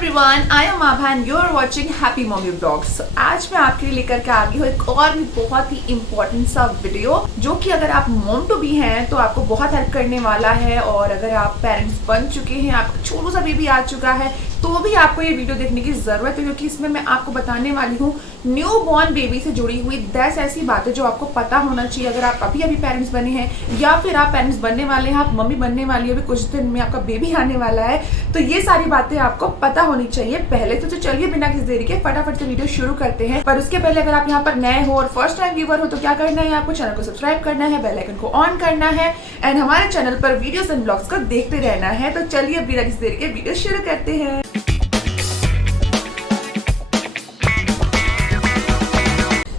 Everyone, I am Abha and you are watching happy mummy blogs. आज मैं आपके लिए लेकर के आ गई हूँ एक और भी बहुत ही इम्पोर्टेंट सा वीडियो, जो कि अगर आप मॉम टू बी हैं तो आपको बहुत हेल्प करने वाला है। और अगर आप पेरेंट्स बन चुके हैं, आपका छोटा सा बेबी आ चुका है, तो भी आपको ये वीडियो देखने की जरूरत है, क्योंकि इसमें मैं आपको बताने वाली हूँ न्यू बॉर्न बेबी से जुड़ी हुई 10 ऐसी बातें जो आपको पता होना चाहिए अगर आप अभी पेरेंट्स बने हैं या फिर आप पेरेंट्स बनने वाले हैं, आप मम्मी बनने वाली है, अभी कुछ दिन में आपका बेबी आने वाला है। तो ये सारी बातें आपको पता होनी चाहिए पहले तो चलिए बिना किसी देरी के फटाफट से वीडियो शुरू करते हैं। पर उसके पहले अगर आप यहाँ पर नए हो और फर्स्ट टाइम व्यूअर हो तो क्या करना है, आपको चैनल को सब्सक्राइब करना है, बेल आइकन को ऑन करना है एंड हमारे चैनल पर वीडियोस एंड ब्लॉग्स को देखते रहना है। तो चलिए बिना किसी देरी के वीडियो शुरू करते हैं।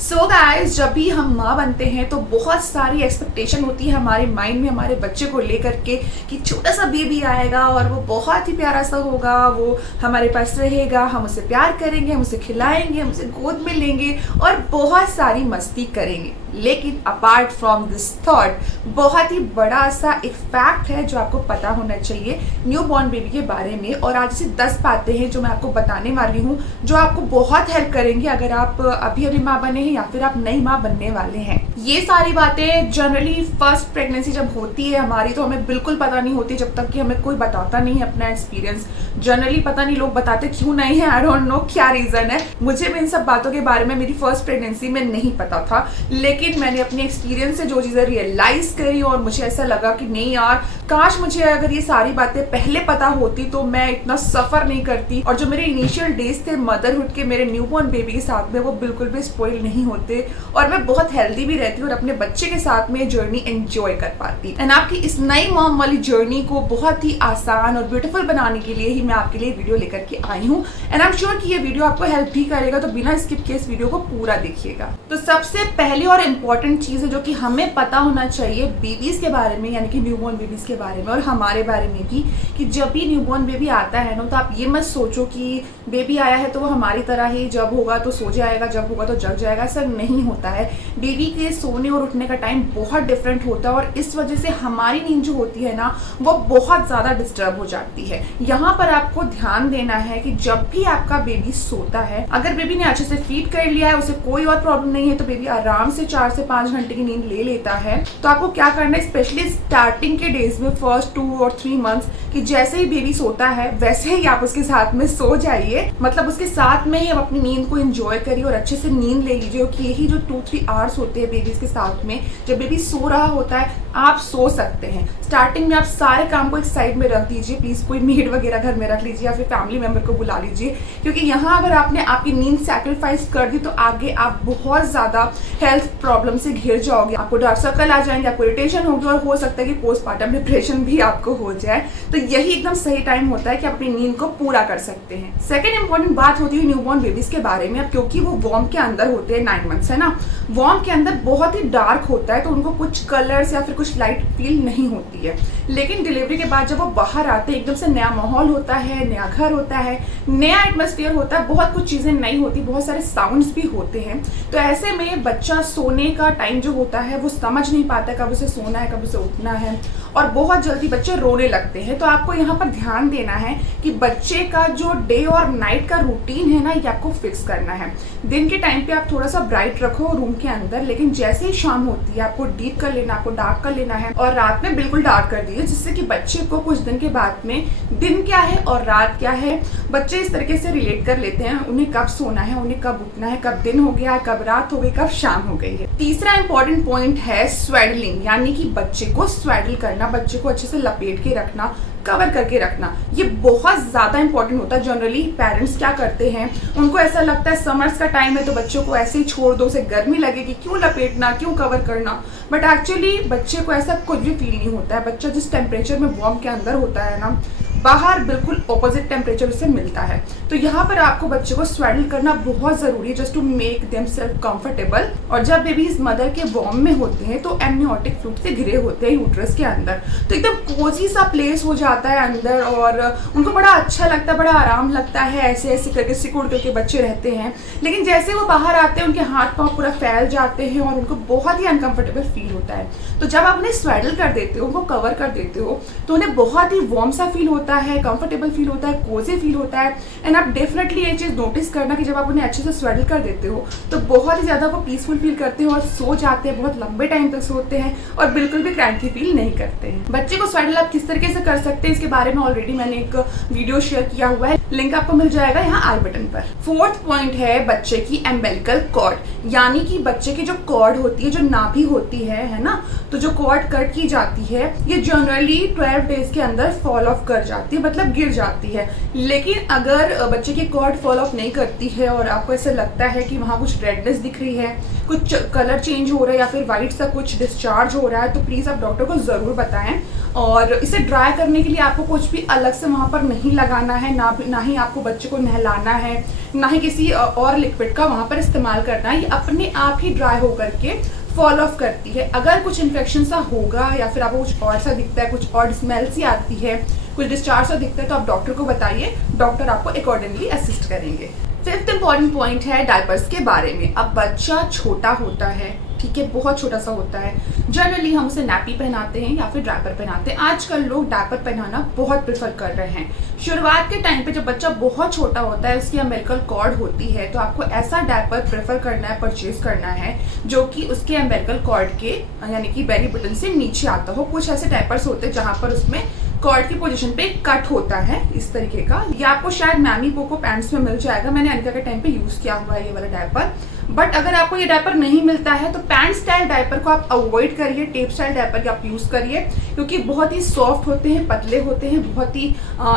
सो गाइस, जब भी हम माँ बनते हैं तो बहुत सारी एक्सपेक्टेशन होती है हमारे माइंड में हमारे बच्चे को लेकर के कि छोटा सा बेबी आएगा और वो बहुत ही प्यारा सा होगा, वो हमारे पास रहेगा, हम उसे प्यार करेंगे, हम उसे खिलाएंगे, हम उसे गोद में लेंगे और बहुत सारी मस्ती करेंगे। लेकिन अपार्ट फ्रॉम दिस थॉट, बहुत ही बड़ा सा एक फैक्ट है जो आपको पता होना चाहिए न्यू बॉर्न बेबी के बारे में। और आज से 10 बातें हैं जो मैं आपको बताने वाली हूँ, जो आपको बहुत हेल्प करेंगी अगर आप अभी माँ बने हैं या फिर आप नई माँ बनने वाले हैं। ये सारी बातें जनरली फर्स्ट प्रेगनेंसी जब होती है हमारी, तो हमें बिल्कुल पता नहीं होती जब तक कि हमें कोई बताता नहीं है अपना एक्सपीरियंस। जनरली पता नहीं लोग बताते क्यों नहीं है, आई डोंट नो क्या रीजन है। मुझे भी इन सब बातों के बारे में मेरी फर्स्ट प्रेगनेंसी में नहीं पता था, लेकिन मैंने अपने एक्सपीरियंस से जो चीजें रियलाइज करी और मुझे ऐसा लगा कि नहीं यार, काश मुझे अगर ये सारी बातें पहले पता होती तो मैं इतना सफर नहीं करती। और जो मेरे इनिशियल डेज थे मदरहुड के मेरे न्यूबॉर्न बेबी के साथ में, वो बिल्कुल भी स्पॉइल नहीं होते और मैं बहुत हेल्दी भी रहती और अपने बच्चे के साथ में जर्नी एंजॉय कर पाती। एंड आपकी इस नई मॉम वाली जर्नी को बहुत ही आसान और ब्यूटीफुल बनाने के लिए ही मैं आपके लिए वीडियो लेकर के आई हूँ। एंड आई एम श्योर कि ये वीडियो आपको हेल्प भी करेगा, तो बिना स्किप के इस वीडियो को पूरा देखिएगा। तो सबसे पहली और इम्पोर्टेंट चीज है जो कि हमें पता होना चाहिए बेबीज के बारे में, यानी कि न्यूबॉर्न बेबीज के बारे में और हमारे बारे में भी, कि जब भी न्यूबॉर्न बेबी आता है ना, तो आप ये मत सोचो कि बेबी आया है तो वो हमारी तरह ही जब होगा तो सो जाएगा, जब होगा तो जग जाएगा। ऐसा नहीं होता है। बेबी के सोने और उठने का टाइम बहुत डिफरेंट होता है और इस वजह से हमारी नींद जो होती है ना, वो बहुत ज्यादा डिस्टर्ब हो जाती है। यहाँ पर आपको ध्यान देना है कि जब भी आपका बेबी सोता है, अगर बेबी ने अच्छे से फीड कर लिया है, उसे कोई और प्रॉब्लम नहीं है, तो बेबी आराम से 4 से 5 घंटे की नींद ले लेता है। तो आपको क्या करना है, स्पेशली स्टार्टिंग के डेज में, फर्स्ट 2 और 3 मंथ्स, कि जैसे ही बेबी सोता है वैसे ही आप उसके साथ में सो जाइए। मतलब उसके साथ में ही आप अपनी नींद को एंजॉय करिए और अच्छे से नींद ले लीजिए। कि यही जो 2-3 आवर्स होते हैं बेबीज के साथ में, जब बेबी सो रहा होता है आप सो सकते हैं। स्टार्टिंग में आप सारे काम को एक साइड में रख दीजिए, प्लीज कोई मेड वगैरह घर में रख लीजिए या फिर फैमिली मेंबर को बुला लीजिए, क्योंकि यहाँ अगर आपने आपकी नींद सैक्रिफाइस कर दी तो आगे आप बहुत ज्यादा हेल्थ प्रॉब्लम से घिर जाओगे। आपको डार्क सर्कल आ जाएंगे, आपको इरिटेशन होगी और हो सकता है कि पोस्टमार्टम डिप्रेशन भी आपको हो जाए। तो यही एकदम सही टाइम होता है कि अपनी नींद को पूरा कर सकते हैं। सेकेंड इंपॉर्टेंट बात होती है न्यूबॉर्न बेबीज के बारे में, क्योंकि वो वॉर्म के अंदर होते हैं, 9 मंथ्स है ना, वॉर्म के अंदर बहुत ही डार्क होता है, तो उनको कुछ कलर्स या फिर कुछ लाइट फील नहीं होती है। लेकिन डिलीवरी के बाद जब वो बाहर आते हैं, एकदम से नया माहौल होता है, नया घर होता है, नया एटमॉस्फेयर होता है, बहुत कुछ चीजें नई होती, बहुत सारे साउंड्स भी होते हैं। तो ऐसे में बच्चा सोने का टाइम जो होता है वो समझ नहीं पाता कब उसे सोना है, कब उसे उठना है, और बहुत जल्दी बच्चे रोने लगते हैं। तो आपको यहाँ पर ध्यान देना है कि बच्चे का जो डे और नाइट का रूटीन है ना, ये आपको फिक्स करना है। दिन के टाइम पे आप थोड़ा सा ब्राइट रखो रूम के अंदर, लेकिन जैसे ही शाम होती है आपको डीप कर लेना, आपको डार्क कर लेना है, और रात में बिल्कुल डार्क कर दीजिए, जिससे कि बच्चे को कुछ दिन के बाद में दिन क्या है और रात क्या है, बच्चे इस तरीके से रिलेट कर लेते हैं, उन्हें कब सोना है, उन्हें कब उठना है, कब दिन हो गया, कब रात हो गई, कब शाम हो गई है। तीसरा इंपॉर्टेंट पॉइंट है स्वेडलिंग, यानी कि बच्चे को स्वेडल करना, बच्चे को अच्छे से लपेट के रखना, कवर करके रखना। ये बहुत ज्यादा इंपॉर्टेंट होता है। जनरली पेरेंट्स क्या करते हैं, उनको ऐसा लगता है समर्स का टाइम है तो बच्चों को ऐसे ही छोड़ दो, उसे गर्मी लगेगी, क्यों लपेटना, क्यों कवर करना। बट एक्चुअली बच्चे को ऐसा कुछ भी फील नहीं होता है। बच्चा जिस टेम्परेचर में वॉर्म के अंदर होता है ना, बाहर बिल्कुल ऑपोजिट टेम्परेचर से मिलता है। तो यहाँ पर आपको बच्चे को स्वेडल करना बहुत जरूरी है, just to make them self comfortable. और जब बेबीज मदर के वॉर्म में होते हैं तो एमनियोटिक फ्लूइड से घिरे होते हैं यूट्रस के अंदर, तो एकदम कोजी सा प्लेस हो जाता है अंदर और उनको बड़ा अच्छा लगता है, बड़ा आराम लगता है, ऐसे ऐसे करके सिकुड़ करके बच्चे रहते हैं। लेकिन जैसे वो बाहर आते हैं उनके हाथ पाँव पूरा फैल जाते हैं और उनको बहुत ही अनकंफर्टेबल फील होता है। तो जब आप उन्हें स्वेडल कर देते हो, उनको कवर कर देते हो, तो उन्हें बहुत ही वार्म सा फील होता होता है, कंफर्टेबल फील होता है, कोजी फील होता है। एंड आप डेफिनेटली ये चीज़ नोटिस करना कि जब आप उन्हें अच्छे से स्वेडल कर देते हो तो बहुत ही ज़्यादा वो पीसफुल फील करते हो और सो जाते हैं, बहुत लंबे टाइम तक सोते हैं और बिल्कुल भी क्रैंकी फील नहीं करते हैं। बच्चे को स्वेडल आप किस तरीके से कर सकते हैं इसके बारे में ऑलरेडी मैंने एक वीडियो शेयर किया हुआ है, लिंक आपको मिल जाएगा यहाँ आई बटन पर। फोर्थ पॉइंट है बच्चे की एम्बेलिकल कॉर्ड, यानी कि बच्चे की जो कॉर्ड होती है, जो नाभि होती है ना, तो जो कॉर्ड कट की जाती है ये जनरली 12 डेज के अंदर फॉल ऑफ कर जाती है, मतलब गिर जाती है। लेकिन अगर बच्चे की कॉर्ड फॉल ऑफ नहीं करती है और आपको ऐसा लगता है कि वहाँ कुछ रेडनेस दिख रही है, कुछ कलर चेंज हो रहा है या फिर वाइट सा कुछ डिस्चार्ज हो रहा है, तो प्लीज़ आप डॉक्टर को ज़रूर बताएं। और इसे ड्राई करने के लिए आपको कुछ भी अलग से वहाँ पर नहीं लगाना है, ना ही आपको बच्चे को नहलाना है, ना ही किसी और लिक्विड का वहाँ पर इस्तेमाल करना है। ये अपने आप ही ड्राई होकर के फॉल ऑफ करती है। अगर कुछ इन्फेक्शन सा होगा या फिर आपको कुछ और सा दिखता है, कुछ और स्मेल सी आती है, कुछ डिस्चार्ज सा दिखता है, तो आप डॉक्टर को बताइए, डॉक्टर आपको अकॉर्डिंगली असिस्ट करेंगे। फिफ्थ इंपॉर्टेंट पॉइंट है डायपर्स के बारे में। अब बच्चा छोटा होता है, ठीक है, बहुत छोटा सा होता है, जनरली हम उसे नैपी पहनाते हैं या फिर डायपर पहनाते हैं। आजकल लोग डायपर पहनाना बहुत प्रेफर कर रहे हैं। शुरुआत के टाइम पे जब बच्चा बहुत छोटा होता है, उसकी अम्बिलिकल कॉर्ड होती है, तो आपको ऐसा डायपर प्रेफर करना है, परचेज करना है जो कि उसके अम्बिलिकल कॉर्ड के यानी कि बेली बटन से नीचे आता हो। कुछ ऐसे डायपर्स होते हैं जहाँ पर उसमें कॉर्ड की पोजीशन पे कट होता है इस तरीके का। ये आपको शायद मैमी पोको पैंट्स में मिल जाएगा, मैंने अनिका के टाइम पे यूज किया हुआ है ये वाला डायपर। बट अगर आपको ये डायपर नहीं मिलता है तो पैंट स्टाइल डायपर को आप अवॉइड करिए, टेप स्टाइल डायपर की आप यूज करिए, क्योंकि बहुत ही सॉफ्ट होते हैं, पतले होते हैं, बहुत ही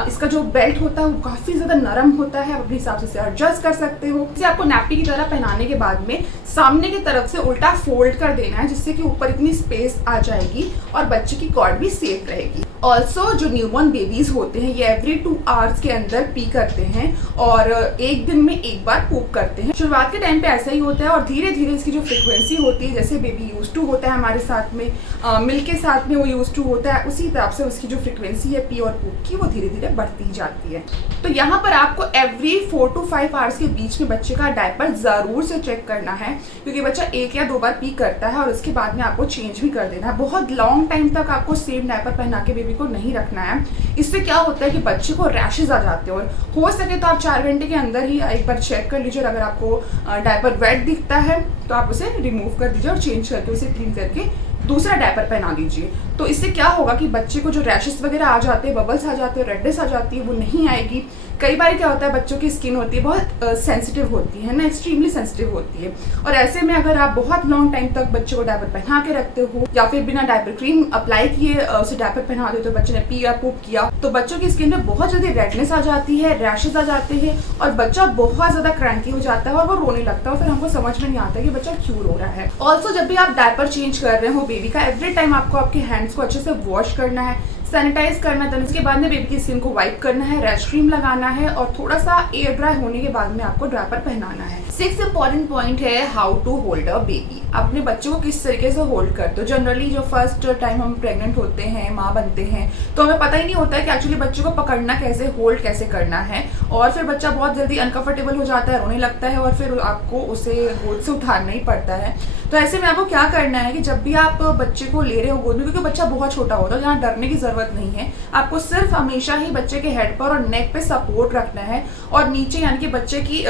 इसका जो बेल्ट होता है वो काफी ज्यादा नरम होता है, आप अपने हिसाब से एडजस्ट कर सकते हो। इसे आपको नैपी की तरह पहनाने के बाद में सामने की तरफ से उल्टा फोल्ड कर देना है, जिससे कि ऊपर इतनी स्पेस आ जाएगी और बच्चे की कॉर्ड भी सेफ रहेगी। ऑल्सो जो न्यूबॉर्न बेबीज होते हैं ये एवरी 2 आवर्स के अंदर पी करते हैं और एक दिन में एक बार पूप करते हैं। शुरुआत के टाइम पे ऐसा ही होता है और धीरे धीरे इसकी जो फ्रिक्वेंसी होती है, जैसे बेबी यूज टू होता है हमारे साथ में, मिल्क के साथ में वो यूज टू होता है, उसी तरह से उसकी जो फ्रिक्वेंसी है पी और पूप की वो धीरे धीरे बढ़ती जाती है। तो यहाँ पर आपको एवरी 4 to 5 आवर्स के बीच में बच्चे का डायपर जरूर से चेक करना है, क्योंकि बच्चा 1 या 2 बार पी करता है और उसके बाद में आपको चेंज भी कर देना है। बहुत लॉन्ग टाइम तक आपको सेम डायपर पहना के बेबी को नहीं रखना है। इससे क्या होता है कि बच्चे को रैशेज आ जाते हैं और हो सके तो आप 4 घंटे के अंदर ही एक बार चेक कर लीजिए। अगर आपको डायपर वेट दिखता है तो आप उसे रिमूव कर दीजिए और चेंज करके उसे क्लीन करके दूसरा डायपर पहना दीजिए। तो इससे क्या होगा कि बच्चे को जो रैशेस वगैरह आ जाते हैं, बबल्स आ जाते हैं, रेडनेस आ जाती है, वो नहीं आएगी। कई बार क्या होता है बच्चों की स्किन होती है बहुत सेंसिटिव होती है ना, एक्सट्रीमली सेंसिटिव होती है, और ऐसे में अगर आप बहुत लॉन्ग टाइम तक बच्चे को डायपर पहना के रखते हो या फिर बिना डायपर क्रीम अप्लाई किए उसे डायपर पहना देते हो, बच्चे ने पी या पूप किया, तो बच्चों की स्किन में बहुत जल्दी रेडनेस आ जाती है, रैशेज आ जाते हैं और बच्चा बहुत ज्यादा क्रैंकी हो जाता है और वो रोने लगता है और फिर हमको समझ में नहीं आता कि बच्चा क्यों रो रहा है। ऑल्सो जब भी आप डायपर चेंज कर रहे हो बेबी का, एवरी टाइम आपको आपके हैंड्स को अच्छे से वॉश करना है, सैनिटाइज करना है, उसके बाद में बेबी की स्किन को वाइप करना है, रैश क्रीम लगाना है और थोड़ा सा एयर ड्राई होने के बाद में आपको डायपर पहनाना है। 6th इंपॉर्टेंट पॉइंट है how to hold a baby. अपने बच्चे को किस तरीके से होल्ड करते हो। जनरली जो फर्स्ट टाइम हम प्रेग्नेंट होते हैं, माँ बनते हैं, तो हमें पता ही नहीं होता है कि एक्चुअली बच्चे को पकड़ना कैसे, होल्ड कैसे करना है, और फिर बच्चा बहुत जल्दी अनकंफर्टेबल हो जाता है, रोने लगता है और फिर आपको उसे गोद से उठाना ही पड़ता है। तो ऐसे में आपको क्या करना है कि जब भी आप बच्चे को ले रहे हो गोद में, क्योंकि बच्चा बहुत छोटा होता है, यहाँ डरने की जरूरत नहीं है, आपको सिर्फ हमेशा ही बच्चे के हेड पर और नेक पे सपोर्ट रखना है और नीचे यानी कि बच्चे की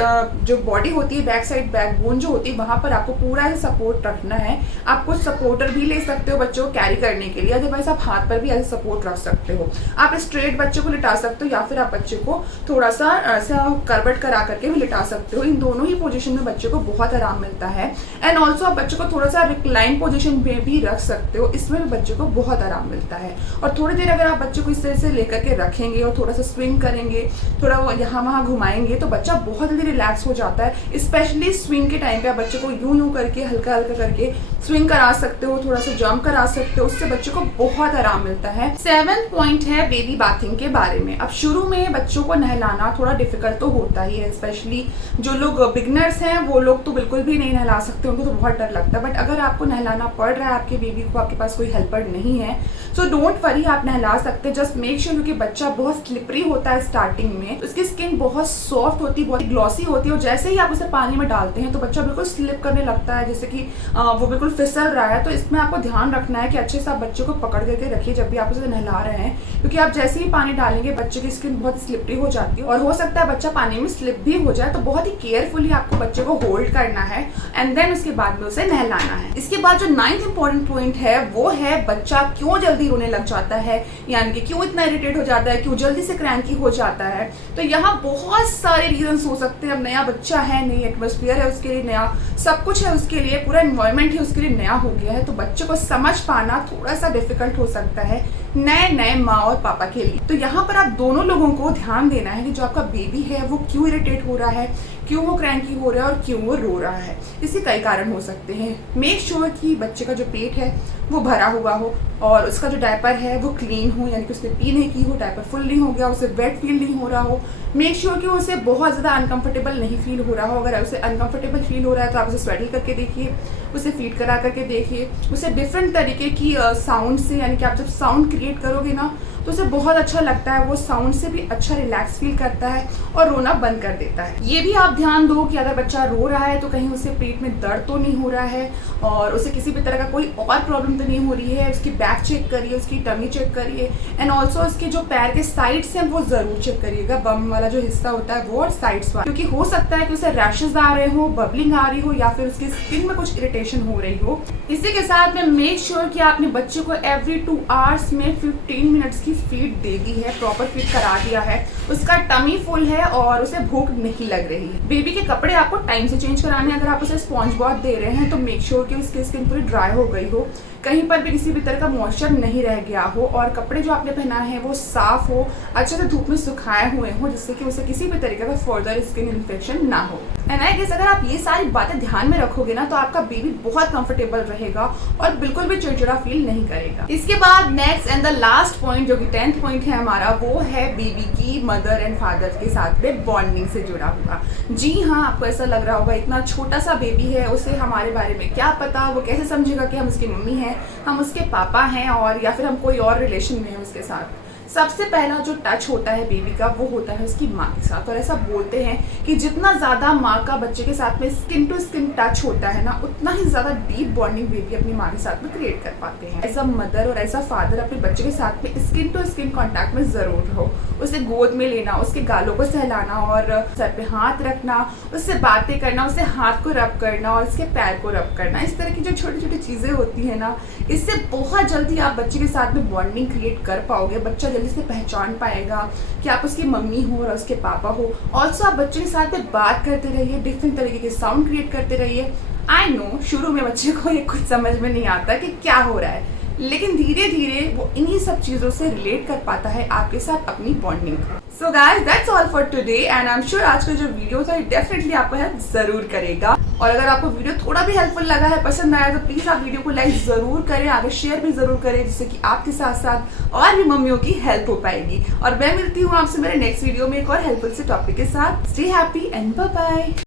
जो बॉडी होती है, बैक साइड बैकबोन जो होती है, वहां पर आपको पूरा सपोर्ट रखना है। आप कुछ सपोर्टर भी ले सकते हो बच्चों को कैरी करने के लिए, अदरवाइज आप हाथ पर भी ऐसे सपोर्ट रख सकते हो। आप स्ट्रेट बच्चे को लिटा सकते हो या फिर आप बच्चे को थोड़ा सा ऐसा करवट करा करके भी लिटा सकते हो। इन दोनों ही पोजीशन में बच्चे को बहुत आराम मिलता है। एंड ऑल्सो आप बच्चे को थोड़ा सा रिक्लाइन पोजीशन में भी रख सकते हो, इसमें भी बच्चे को बहुत आराम मिलता है। और थोड़ी देर अगर आप बच्चे को इस तरह से लेकर के रखेंगे और थोड़ा सा स्विंग करेंगे, थोड़ा यहाँ वहाँ घुमाएंगे, तो बच्चा बहुत जल्दी रिलैक्स हो जाता है। स्पेशली स्विंग के टाइम पे आप बच्चे को यूं करके हल्का हल्का करके स्विंग करा सकते हो, थोड़ा सा जंप करा सकते हो, उससे बच्चे को बहुत आराम मिलता है। 7th पॉइंट है बेबी बाथिंग के बारे में। अब शुरू में बच्चों को नहलाना थोड़ा डिफिकल्ट तो होता ही है, स्पेशली जो लोग बिगनर्स हैं वो लोग तो बिल्कुल भी नहीं नहला सकते, उनको तो बहुत डर लगता है। बट अगर आपको नहलाना पड़ रहा है आपके बेबी को, आपके पास कोई हेल्पर नहीं है, सो डोंट वरी, आप नहला सकते हैं। जस्ट मेक श्योर, क्योंकि बच्चा बहुत स्लिपरी होता है स्टार्टिंग में, उसकी स्किन बहुत सॉफ्ट होती है, बहुत ग्लॉसी होती है, और जैसे ही आप उसे पानी में डालते हैं तो बच्चा बिल्कुल स्लिप करने लगता है, जैसे कि वो बिल्कुल फिसल रहा है, तो इसमें आपको ध्यान रखना है कि अच्छे से आप बच्चे को पकड़ करके रखिए जब भी आप उसे नहला रहे हैं, क्योंकि आप जैसे ही पानी डालेंगे बच्चे की स्किन बहुत स्लिपरी हो जाती है और हो सकता है बच्चा पानी में स्लिप भी हो जाए। तो बहुत ही केयरफुली आपको बच्चे को होल्ड करना है एंड देन उसके बाद में उसे नहलाना है। इसके बाद जो 9th इंपॉर्टेंट पॉइंट है वो है बच्चा क्यों जल्दी रोने लग जाता है, यानी कि क्यों इतना इरिटेट हो जाता है, क्यों जल्दी से क्रैंकी हो जाता है। तो यहाँ बहुत सारे रीजंस हो सकते हैं। अब नया बच्चा है, नई एटमॉस्फेयर है उसके लिए, नया सब कुछ है उसके लिए, पूरा एनवायरनमेंट ही उसके लिए नया हो गया है, तो बच्चे को समझ पाना थोड़ा सा डिफिकल्ट हो सकता है नए माँ और पापा के लिए। तो यहाँ पर आप दोनों लोगों को ध्यान देना है कि जो आपका बेबी है वो क्यों इरिटेट हो रहा है, क्यों वो क्रैंकी हो रहा है और क्यों वो रो रहा है। इसके कई कारण हो सकते हैं। मेक श्योर कि बच्चे का जो पेट है वो भरा हुआ हो और उसका जो डायपर है वो क्लीन हो, यानी कि उसने पी नहीं की हो, डायपर फुल नहीं हो गया, उसे वेट फील नहीं हो रहा हो। मेक श्योर कि उसे बहुत ज़्यादा अनकंफर्टेबल नहीं फील हो रहा हो। अगर उसे अनकंफर्टेबल फील हो रहा है तो आप उसे स्वेटल करके देखिए, उसे फीड करा करके देखिए, उसे डिफरेंट तरीके की साउंड से, यानी कि आप जब साउंड क्रिएट करोगे ना तो उसे बहुत अच्छा लगता है, वो साउंड से भी अच्छा रिलैक्स फील करता है और रोना बंद कर देता है। ये भी आप ध्यान दो कि अगर बच्चा रो रहा है तो कहीं उसे पेट में दर्द तो नहीं हो रहा है और उसे किसी भी तरह का कोई और प्रॉब्लम तो नहीं हो रही है। उसकी बैक चेक करिए, उसकी टमी चेक करिए एंड ऑल्सो उसके जो पैर के साइड्स हैं वो जरूर चेक करिएगा, बम वाला जो हिस्सा होता है वो और साइड्स वाला, क्योंकि हो सकता है कि उसे रैशेज आ रहे हो, बबलिंग आ रही हो या फिर उसकी स्किन में कुछ इरिटेशन हो रही हो। इसी के साथ में मेक श्योर कि आपने बच्चे को एवरी 2 आवर्स में 15 मिनट्स की फीड दे दी है, प्रॉपर फीड करा दिया है, उसका टमी फुल है और उसे भूख नहीं लग रही है। बेबी के कपड़े आपको टाइम से चेंज कराने हैं। अगर आप उसे स्पॉन्ज बाथ दे रहे हैं तो मेक श्योर कि उसकी स्किन पूरी ड्राई हो गई हो, कहीं पर भी किसी भी तरह का मॉइस्चर नहीं रह गया हो और कपड़े जो आपने पहनाए हैं वो साफ हो, अच्छे से धूप में सुखाए हुए हो, जिससे कि उसे किसी भी तरीके का फर्दर स्किन इन्फेक्शन ना हो। एंड आई गेस अगर आप ये सारी बातें ध्यान में रखोगे ना तो आपका बेबी बहुत कंफर्टेबल रहेगा और बिल्कुल भी चिड़चिड़ा फील नहीं करेगा। इसके बाद next and the last point जो कि 10th पॉइंट है हमारा, वो है बेबी की मदर एंड फादर के साथ में बॉन्डिंग से जुड़ा हुआ। जी हाँ, आपको ऐसा लग रहा होगा इतना छोटा सा बेबी है, उसे हमारे बारे में क्या पता, वो कैसे समझेगा कि हम उसकी मम्मी हैं, हम उसके पापा हैं और या फिर हम कोई और रिलेशन में हैं उसके साथ। सबसे पहला जो टच होता है बेबी का वो होता है उसकी माँ के साथ। और ऐसा बोलते हैं कि जितना ज़्यादा माँ का बच्चे के साथ में स्किन टू स्किन टच होता है ना, उतना ही ज़्यादा डीप बॉन्डिंग बेबी अपनी माँ के साथ में क्रिएट कर पाते हैं। एज अ मदर और एज अ फादर अपने बच्चे के साथ में स्किन टू स्किन कॉन्टैक्ट में ज़रूर रहो। उसे गोद में लेना, उसके गालों को सहलाना और सर पे हाथ रखना, उससे बातें करना, उससे हाथ को रब करना और उसके पैर को रब करना, इस तरह की जो छोटी छोटी चीज़ें होती है ना, इससे बहुत जल्दी आप बच्चे के साथ में बॉन्डिंग क्रिएट कर पाओगे। बच्चा जल्दी से पहचान पाएगा कि आप उसकी मम्मी हो और उसके पापा हो। ऑल्सो आप बच्चे के साथ में बात करते रहिए, डिफरेंट तरीके के साउंड क्रिएट करते रहिए। आई नो शुरू में बच्चे को ये कुछ समझ में नहीं आता कि क्या हो रहा है, लेकिन धीरे धीरे वो इन्हीं सब चीज़ों से रिलेट कर पाता है आपके साथ अपनी बॉन्डिंग को। So guys that's all for today and I am sure आज का जो वीडियो था डेफिनेटली आपको हेल्प जरूर करेगा। और अगर आपको वीडियो थोड़ा भी हेल्पफुल लगा है, पसंद आया, तो प्लीज आप वीडियो को लाइक जरूर करें, आगे शेयर भी जरूर करें, जिससे कि आपके साथ साथ और भी मम्मियों की हेल्प हो पाएगी। और मैं मिलती हूँ आपसे मेरे नेक्स्ट वीडियो में एक और हेल्पफुल से टॉपिक के साथ। Stay happy and bye bye.